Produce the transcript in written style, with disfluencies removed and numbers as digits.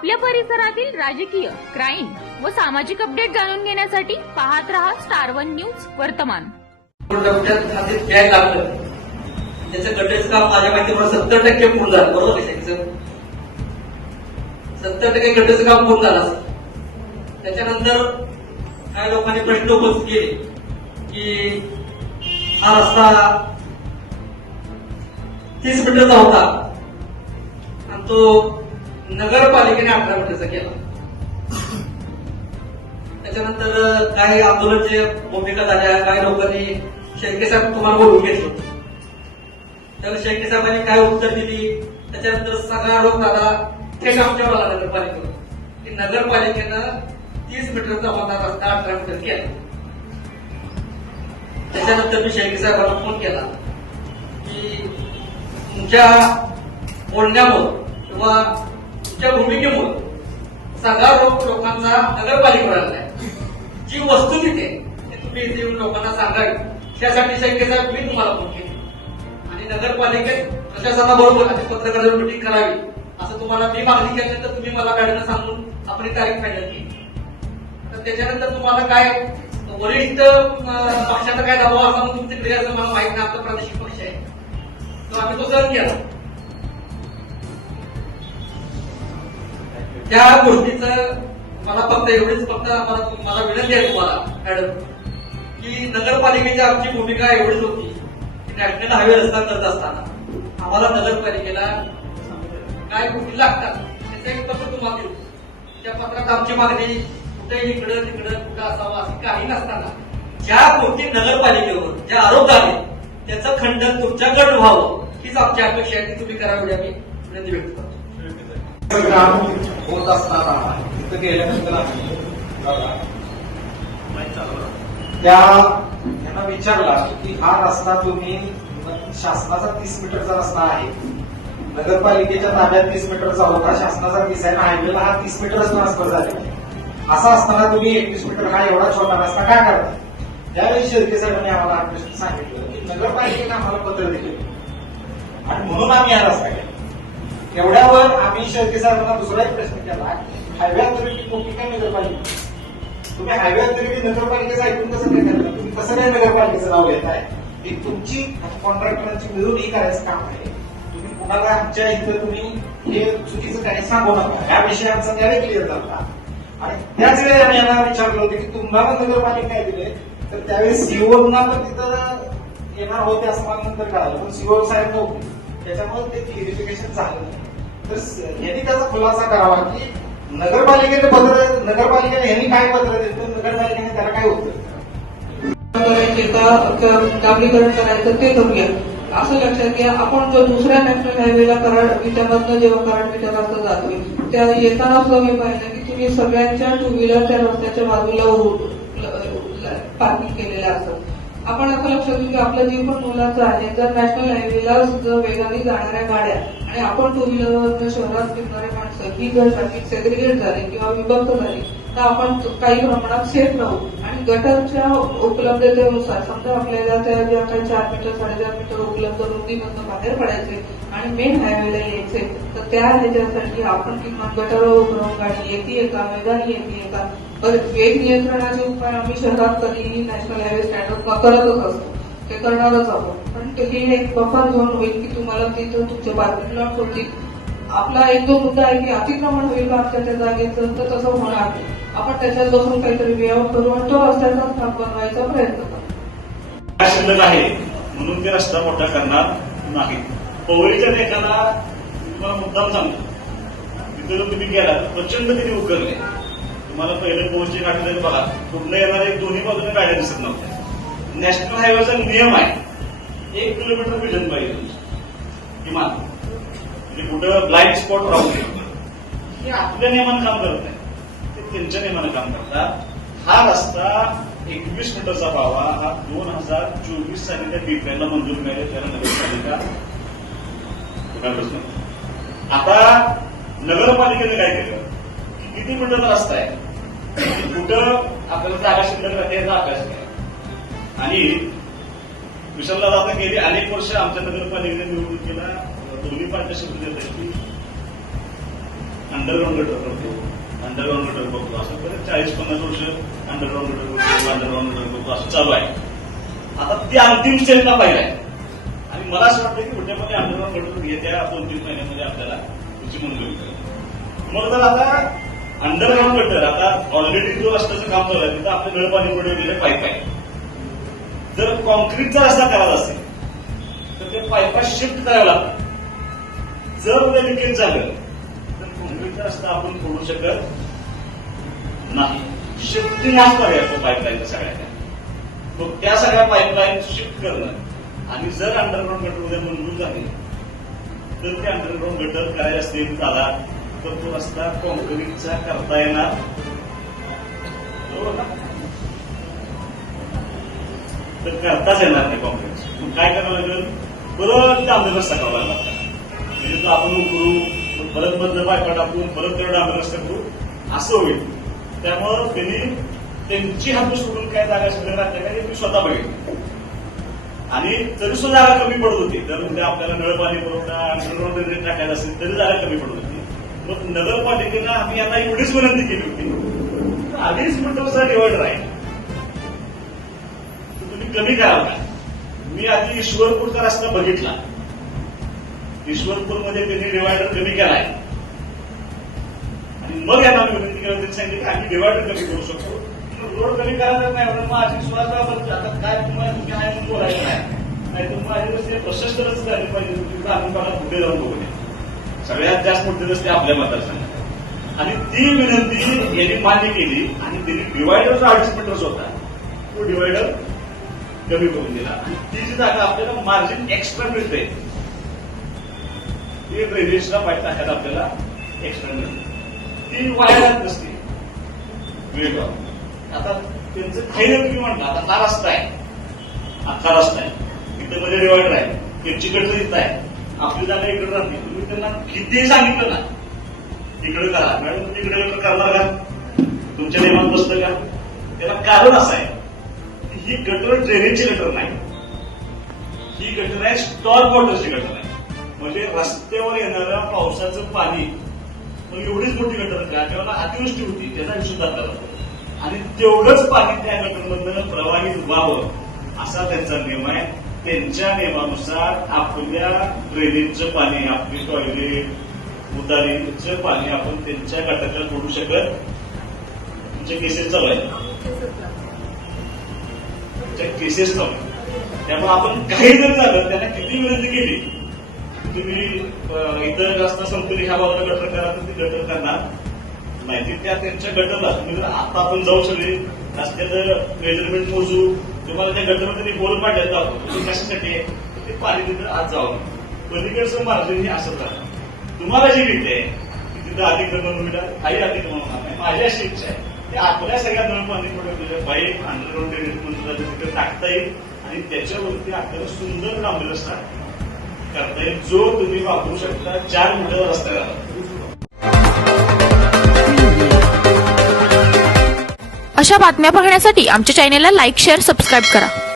आपल्या परिसरातील राजकीय, क्राईम व सामाजिक अपडेट जाणून घेण्यासाठी पाहत रहा स्टार वन न्यूज वर्तमान. त्याचं गटरीचं काम माझ्या माहितीप्रमाणे 70% पूर्ण झालं. बरोबर आहे? 70% गटरीचं काम पूर्ण झालं असतं. त्याच्यानंतर काही लोकांनी प्रश्न उपस्थित केले की हा रस्ता 30 मीटरचा होता आणि तो नगरपालिकेने 18 मीटरचा केला. त्याच्यानंतर काही आंदोलनाची भूमिका झाल्या. काही लोकांनी शेळके साहेब तुम्हाला बोलून घेतलं. त्यावेळेस शेळके साहेबांनी काय उत्तर दिली, त्याच्यानंतर सगळा आरोप झाला थेट आमच्यावर आला नगरपालिकेवर की नगरपालिकेनं 30 मीटरचा होता रस्ता 18 मीटर केला. त्याच्यानंतर मी शेळके साहेबांना फोन केला की तुमच्या बोलण्यामुळे किंवा तुमच्या भूमिकेमुळे सगळा रोग लोकांचा नगरपालिकेवर आलेला आहे. जी वस्तुस्थिती आहे ती तुम्ही इथे येऊन लोकांना सांगावी, त्यासाठी शेळके साहेब मी तुम्हाला फोन केला आणि नगरपालिकेत प्रशासनाबरोबर आणि पत्रकारांची मिटिंग करावी असं तुम्हाला मी मागणी केल्यानंतर तुम्ही मला मॅडमला सांगून आपली तारीख फायनल केली. तर त्याच्यानंतर तुम्हाला काय वरिष्ठ पक्षाचा काय दबाव असा म्हणून तुमचे क्रिया असं मला माहित नाही. आपला प्रादेशिक पक्ष आहे तो आम्ही तो सहन केला. त्या गोष्टीचं मला फक्त एवढीच मला विनंती आहे तुम्हाला मॅडम की नगरपालिकेची आमची भूमिका एवढीच होती की नॅशनल हायवे रस्ता करत असताना आम्हाला नगरपालिकेला काय गोष्टी लागतात त्याचं एक पत्र तुम्हाला देऊ. त्या पत्रात आमची मागणी कुठेही इकडं तिकडं कुठं असावं असं काही नसताना ज्या गोष्टी नगरपालिकेवर जे आरोप झाले त्याचं खंडन तुमच्याकडून व्हावं हीच आमची अपेक्षा आहे की तुम्ही करावी आम्ही विनंती व्यक्त करतो. होत असताना तिथं गेल्यानंतर त्यांना विचारला की हा रस्ता तुम्ही शासनाचा 30 मीटरचा रस्ता आहे, नगरपालिकेच्या ताब्यात 30 मीटरचा होता, शासनाचा 30 आहे, हायवेला हा 30 मीटरच ट्रान्सफर झाले. असं असताना तुम्ही 21 मीटर हा एवढा छोटा रस्ता काय करता? त्यावेळी शेळके साहेबांनी आम्हाला हा प्रश्न सांगितलं की नगरपालिकेने आम्हाला पत्र दिले आणि म्हणून आम्ही हा रस्ता केला. एवढ्यावर आम्ही शेळके साहेबांना दुसरा एक प्रश्न केला, हायवे अथॉरिटी मोठी काय नगरपालिका? तुम्ही हायवे अथॉरिटी नगरपालिकेचं ऐकून कसं काय करता? तुम्ही कसं काय नगरपालिकेचं नाव घेताय? ही तुमची कॉन्ट्रॅक्टरांची मिळून ही करायचं काम आहे. तुम्ही कुणाला आमच्या इथं तुम्ही हे चुकीचं काही सांगू नका. याविषयी आमचा न्याय क्लिअर झाला. आणि त्याच वेळी आम्ही यांना विचारलं होतं की तुम्हाला नगरपालिका काय दिले, तर त्यावेळी सीओना पण तिथं येणार होते असं मला नंतर कळालं, पण सीओ साहेब नव्हते. त्याच्यामुळे ते क्लिअरिफिकेशन झालं नाही. तर यांनी त्याचा खुलासा करावा की नगरपालिकेने यांनी काय पत्र दिलं, नगरपालिकेने त्याला काय उत्तर करायचे का डांबरीकरण करायचं ते करूया असं लक्षात घ्या. आपण जो दुसऱ्या नॅशनल हायवेला कराड विटामधनं जेव्हा कराड विटा रस्ता जातोय त्या येताना सुद्धा मी पाहिलं की तुम्ही सगळ्यांच्या टू व्हीलर त्या रस्त्याच्या बाजूला पार्किंग केलेलं असतं. आपण असं लक्षात घेऊ की आपलं जीव पण मुलाचं आहे. जर नॅशनल हायवेला जर वेगाने जाणाऱ्या गाड्या आणि आपण टू व्हीलरवर शहरात फिरणारे माणसं ही जर ट्रॅफिक सेग्रिगेट झाली किंवा विभक्त झाली तर आपण काही प्रमाणात सेफ राहू. आणि गटरच्या उपलब्धतेनुसार समजा आपल्याला त्या ज्या काही 4 मीटर 4.5 मीटर उपलब्ध रुंदीमधून बाहेर पडायचे आणि मेन हायवेला यायचे तर त्या ह्याच्यासाठी आपण किंवा गटरवर उभं गाडी येते का, वेगाने येते का, वेग नियंत्रणाचे उपाय आम्ही शहरात कधीही नॅशनल हायवे स्टँडर्ड करतच असतो, ते करणारच आहोत. पण हे एक बफर झोन होईल की तुम्हाला तिथं तुमचे पार्किंग लॉट होतील. आपला एक जो मुद्दा आहे की अतिक्रमण होईल मागच्या त्या जागेचं, तर तसं होणार नाही. आपण त्याच्यात बसून काहीतरी वेआउट करू आणि तो रस्त्याचाच भाग बनवायचा प्रयत्न करू. शिल्लक आहे म्हणून ते रस्ता मोठा करणार नाही. पवईच्या लेखाला तुम्हाला मुद्दाम सांगतो, तिथं तुम्ही गेला प्रचंड तिने उकरले. तुम्हाला पहिलं पोहोचचे आठवलेलं बघा, पुढलं येणारे दोन्ही बाजूने गाड्या दिसत नव्हत्या. नॅशनल हायवेचा नियम आहे 1 किलोमीटर विजन पाहिजे किमान, म्हणजे कुठं ब्लाइंड स्पॉट राहू नये. हे आपल्या नियमानं काम करत नाही, ते त्यांच्या नियमानं काम करतात. हा रस्ता 21 मीटरचा व्हावा हा 2024 साली त्या बीपीएलला मंजूर मिळाले, त्याला नगरपालिका प्रश्न. आता नगरपालिकेने काय केलं, किती मीटरचा रस्ता आहे, कुठं आपल्याला जागा शिल्लक राहते याचा अभ्यास केला. आणि विशालला आता गेली अनेक वर्ष आमच्या नगरपालिकेने निवडणुकीला दोन्ही पार्ट्या शब्द देत आहेत की अंडरग्राऊंड गटर करतो, अंडरग्राऊंड गटर करतो, असं बरेच 40-50 वर्ष अंडरग्राऊंड गटर करतो, अंडरग्राऊंड गटर करतो असं चालू आहे. आता ती अंतिम स्टेपला पाहिजे आहे आणि मला असं वाटतं की पुण्यामध्ये अंडरग्राऊंड गटर येत्या 2-3 महिन्यामध्ये आपल्याला त्याची मंजुरी करेल. मग तर आता अंडरग्राऊंड गटर आता ऑलरेडी जो रस्त्याचं काम चालू आहे तिथं आपले नळपाणी पुरवलेले पाईप आहे. जर कॉन्क्रीटचा रस्ता करायचा असेल तर ते पाईपा शिफ्ट करावं लागतं. जर उद्या लिकेज झालं तर कॉन्क्रीटचा रस्ता आपण सोडू शकत नाही. शिफ्टिंग हाच पर्याय असतो पाईपलाईनचा सगळ्या. मग त्या सगळ्या पाईपलाईन शिफ्ट करणं आणि जर अंडरग्राऊंड गटर उद्या मंजूर झाले तर ते अंडरग्राऊंड गटर करायचे असतील झाला तर तो रस्ता कॉन्क्रीटचा करता येणार. बरोबर ना? तर करताच येणार नाही कॉन्क्रीट. मग काय करावं लागेल? परत डांबर रस्ता करावा लागला. म्हणजे तो आपण उकरू परत मधलं पायपा टाकून परत तेवढा डांबर रस्ता करू असं होईल. त्यामुळं त्यांनी त्यांची हापूस सोडून काय जागा शिल्लक राहते का मी स्वतः बघितलं आणि तरी सुद्धा जागा कमी पडत होती. तर उद्या आपल्याला नळपाणी पुरवठा अंडरग्राऊंड ड्रेनेज टाकायला असेल तरी जागा कमी पडत होती. मग नगरपालिकेनं आम्ही यांना एवढीच विनंती केली होती 2.5 मीटरचा डिवायडर आहे तुम्ही कमी कराल का? मी आधी ईश्वरपूरचा रस्ता बघितला. ईश्वरपूरमध्ये त्यांनी डिवायडर कमी केलाय आणि मग यांना विनंती केली त्यांनी सांगितलं की आम्ही डिवायडर कमी करू शकतो. रोड कमी करायचा नाही म्हणून माझी सुरुवात आता काय तुम्हाला तुम्ही आहे म्हणून बोलायचं नाही तर माझे रस्ते प्रशस्त रस्ते झाले पाहिजे. आम्ही बघा पुढे जाऊन बघूया. सगळ्यात जास्त मोठे रस्ते आपल्या मतदारसंघात आणि ती विनंती यांनी मान्य केली आणि त्यांनी डिवायडर जो 2.5 मीटरचा होता तो डिवायडर कमी करून दिला आणि ती जी जागा आपल्याला मार्जिन एक्स्ट्रा मिळते ती ड्रेनेजला पाईप टाकायला आपल्याला एक्स्ट्रा मिळते. ती वाया जात नसते वेगळं. आता त्यांचं धैर्य तुम्ही म्हणता आता हा रस्ता आहे अख्खा रस्ता आहे इथं मध्ये डिवायडर आहे त्यांची गटर इथं आहे आपली जागा इकडे राहते. तुम्ही त्यांना कितीही सांगितलं ना इकडे करा मॅडम तुम्ही इकडे गटर करणार का? तुमच्या नियमात बसतं का? त्याला कारण असं आहे की ही गटर ड्रेनेजची गटर नाही. ही गटर आहे स्टॉर्म वॉटरची गटर आहे. म्हणजे रस्त्यावर येणाऱ्या पावसाचं पाणी मग एवढीच मोठी गटर का तेव्हा अतिवृष्टी होती त्याचा हिशोब दाखला जातो आणि तेवढंच पाणी त्या गटरमधनं प्रवाहित व्हावं असा त्यांचा नियम आहे. त्यांच्या नियमानुसार आपल्या ड्रेनेजचं पाणी आपली टॉयलेट उतारीचं पाणी आपण त्यांच्या गटाला सोडू शकत. तुमच्या केसेस चालू आहेत केसेस चालू आहेत. त्यामुळे आपण काही जर झालं त्यांना किती विनंती केली तुम्ही इतर रस्ता संपली ह्या बाजूला गटर करा तर ती गटर करणार नाही. ती त्या त्यांच्या गटरला तुम्ही जर आता आपण जाऊ सगळे रस्त्याचं मेजरमेंट मोजू तुम्हाला त्या गटरमध्ये बोल पाडल्यात दाखवतो कशासाठी ते पाणी तिथं आज जावं. पलीकडचं मार्जिन हे असंच राहतं. तुम्हाला जी भीती आहे की तिथं अतिक्रमण होईल काही अतिक्रमण होणार नाही. माझी अशी इच्छा आहे की आपल्या सगळ्या नळपाणी पुरवलेलं पाईप अंडरग्राऊंड ड्रेनेज मंजूर तिथे टाकता येईल आणि त्याच्यावरती आपल्याला सुंदर डांबरी रस्ता करता येईल जो तुम्ही वापरू शकता 4 मीटर रस्त्याला. अशा बातम्या पाहण्यासाठी आमच्या चॅनेलला लाईक, शेअर, सबस्क्राईब करा.